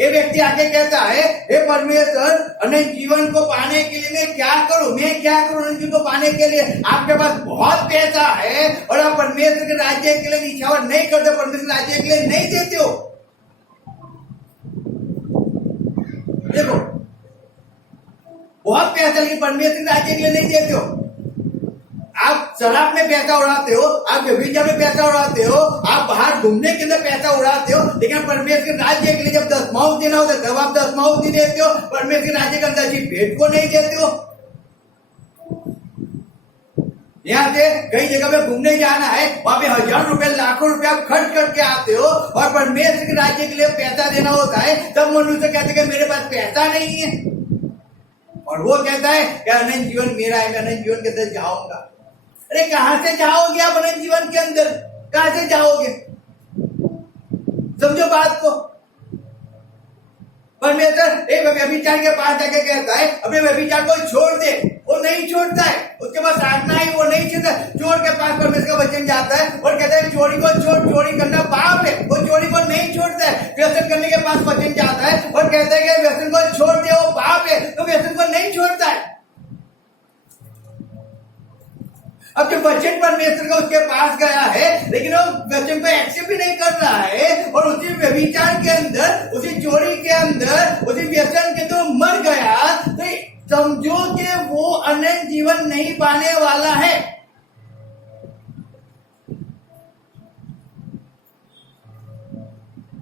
ये व्यक्ति आगे कहता है, हे परमेश्वर, अनंत जीवन को पाने के लिए मैं क्या करूं अनंत जीवन को पाने के लिए? आपके पास बहुत पैसा है और आप परमेश्वर के राज्य के लिए निछावर नहीं करते, परमेश्वर राज्य के लिए नहीं देते हो। देखो, बहुत पैसा लेकिन परमेश्वर के राज्य के लिए नहीं देते हो। आप शराब में पैसा उड़ाते हो, आप व्यभिचार में पैसा उड़ाते हो, आप बाहर घूमने के अंदर पैसा उड़ाते हो, लेकिन परमेश्वर के राज्य के लिए जब दसमांश देना होता है तब आप दसमांश नहीं देते हो, परमेश्वर के राज्य के अंदर भेंट को नहीं देते हो। यहाँ से कई जगह पे घूमने जाना है, वहां पे 1000 रुपए लाखों रुपए आप खर्च करके आते हो और परमेश्वर के राज्य के लिए पैसा देना होता है, तब मनुष्य कहते हैं मेरे पास पैसा नहीं है, और वो कहता है कि अनंत जीवन मेरा है, मैं अनंत जीवन के अंदर जाऊंगा। अरे कहां से जाओगे आप अनंत जीवन के अंदर? कहां से जाओगे? समझो बात को। परमेश्वर एक व्यभिचार के पास जाके कहता है अपने व्यभिचार को छोड़ दे, वो नहीं छोड़ता है, उसके पास आज्ञा है वो नहीं छोड़ता। चोर के पास परमेश्वर का वचन जाता है और कहता है चोरी को छोड़, चोरी करना पाप है, वो चोरी को नहीं छोड़ता है। व्यसन करने के पास वचन जाता है और कहता है कि व्यसन को छोड़ दे, वो पाप है, तो व्यसन को नहीं छोड़ता है। अब जो वचन परमेश्वर का उसके पास गया है, लेकिन वो वचन को एक्सेप्ट भी नहीं कर रहा है और उसी व्यभिचार के अंदर, उसी चोरी के अंदर, उसी व्यसन के अंदर मर गया, तो समझो कि वो अनंत जीवन नहीं पाने वाला है।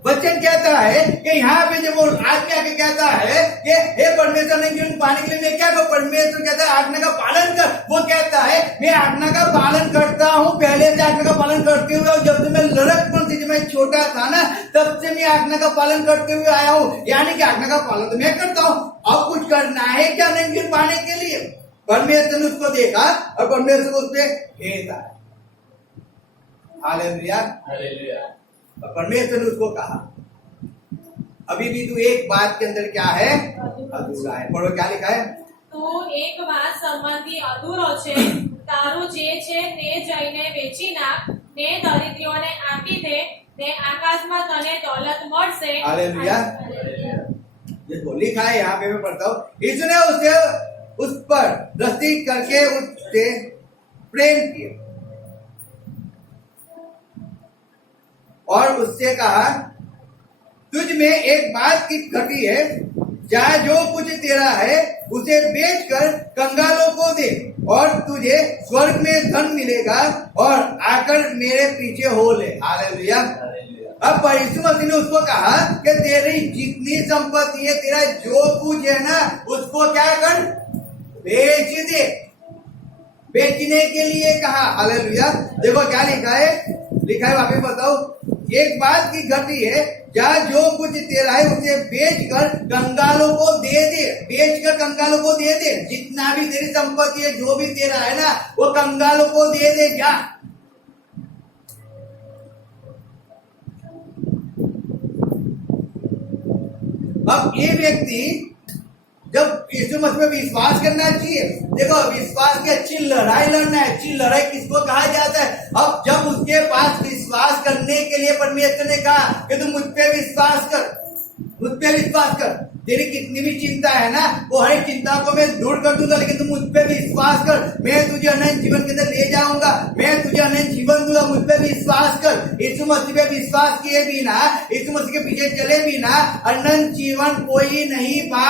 वचन कहता है कि यहाँ पे जब वो आज्ञा के कहता है कि हे परमेश्वर ने जीवन पाने के लिए मैं क्या करूं? परमेश्वर कहता है आज्ञा का पालन कर। वो कहता है मैं आज्ञा का पालन करता हूँ, पहले से आज्ञा का पालन करते हुए, और जब से मैं लड़कपन से जब मैं छोटा था ना तब से मैं आज्ञा का पालन करते हुए आया हूँ। यानी कि आज्ञा का पालन तो मैं करता हूँ, अब कुछ करना है क्या नहीं जीवन पाने के लिए? परमेश्वर ने उसको देखा और परमेश्वर को उस पर भेजा। Hallelujah, hallelujah. परमेश्वर ने उसको कहा अभी भी तू एक बात के अंदर क्या है? अधूरा है। पढ़ो क्या लिखा है? तू एक बात संबंधी अधूरो छे, तारू जे छे ते जईने वेची नाख, ने दरिद्रोने आपी दे, ने आकाशમાં તને દોલત મળશે। हालेलुया। देखो लिखा है यहाँ पे मैं पढ़ता हूँ, इसने उसे उस पर दृष्टि करके उससे प्रेम किया और उससे कहा तुझ में एक बात की घटी है, चाहे जो कुछ तेरा है उसे बेचकर कंगालों को दे और तुझे स्वर्ग में धन मिलेगा और आकर मेरे पीछे हो ले। हालेलुया। अब यीशु मसीह ने उसको कहा कि तेरी जितनी संपत्ति है, तेरा जो कुछ है ना, उसको क्या कर? बेच दे। बेचने के लिए कहा। हालेलुया। देखो क्या लिखा है, वहां पे बताओ, एक बात की घटी है, जहाँ जो कुछ तेरा है उसे बेचकर कंगालों को दे दे। बेचकर कंगालों को दे दे। जितना भी तेरी संपत्ति है, जो भी तेरा है ना, वो कंगालों को दे दे। क्या? अब ये व्यक्ति जब यीशु मसीह में विश्वास करना चाहिए। देखो विश्वास की अच्छी लड़ाई लड़ना है। अच्छी लड़ाई किसको कहा जाता है? अब जब उसके पास विश्वास करने के लिए परमेश्वर ने कहा कि तू मुझ पे विश्वास कर, मुझ पे विश्वास कर, तेरी कितनी भी चिंता है ना, वो हर चिंता को मैं दूर कर दूंगा, लेकिन तू मुझ पे विश्वास कर, मैं तुझे अनंत जीवन के अंदर ले जाऊंगा, मैं तुझे अनंत जीवन दूंगा, मुझ पे विश्वास कर। यीशु मसीह पे विश्वास किए बिना, यीशु मसीह के पीछे चले बिना अनंत जीवन कोई नहीं पा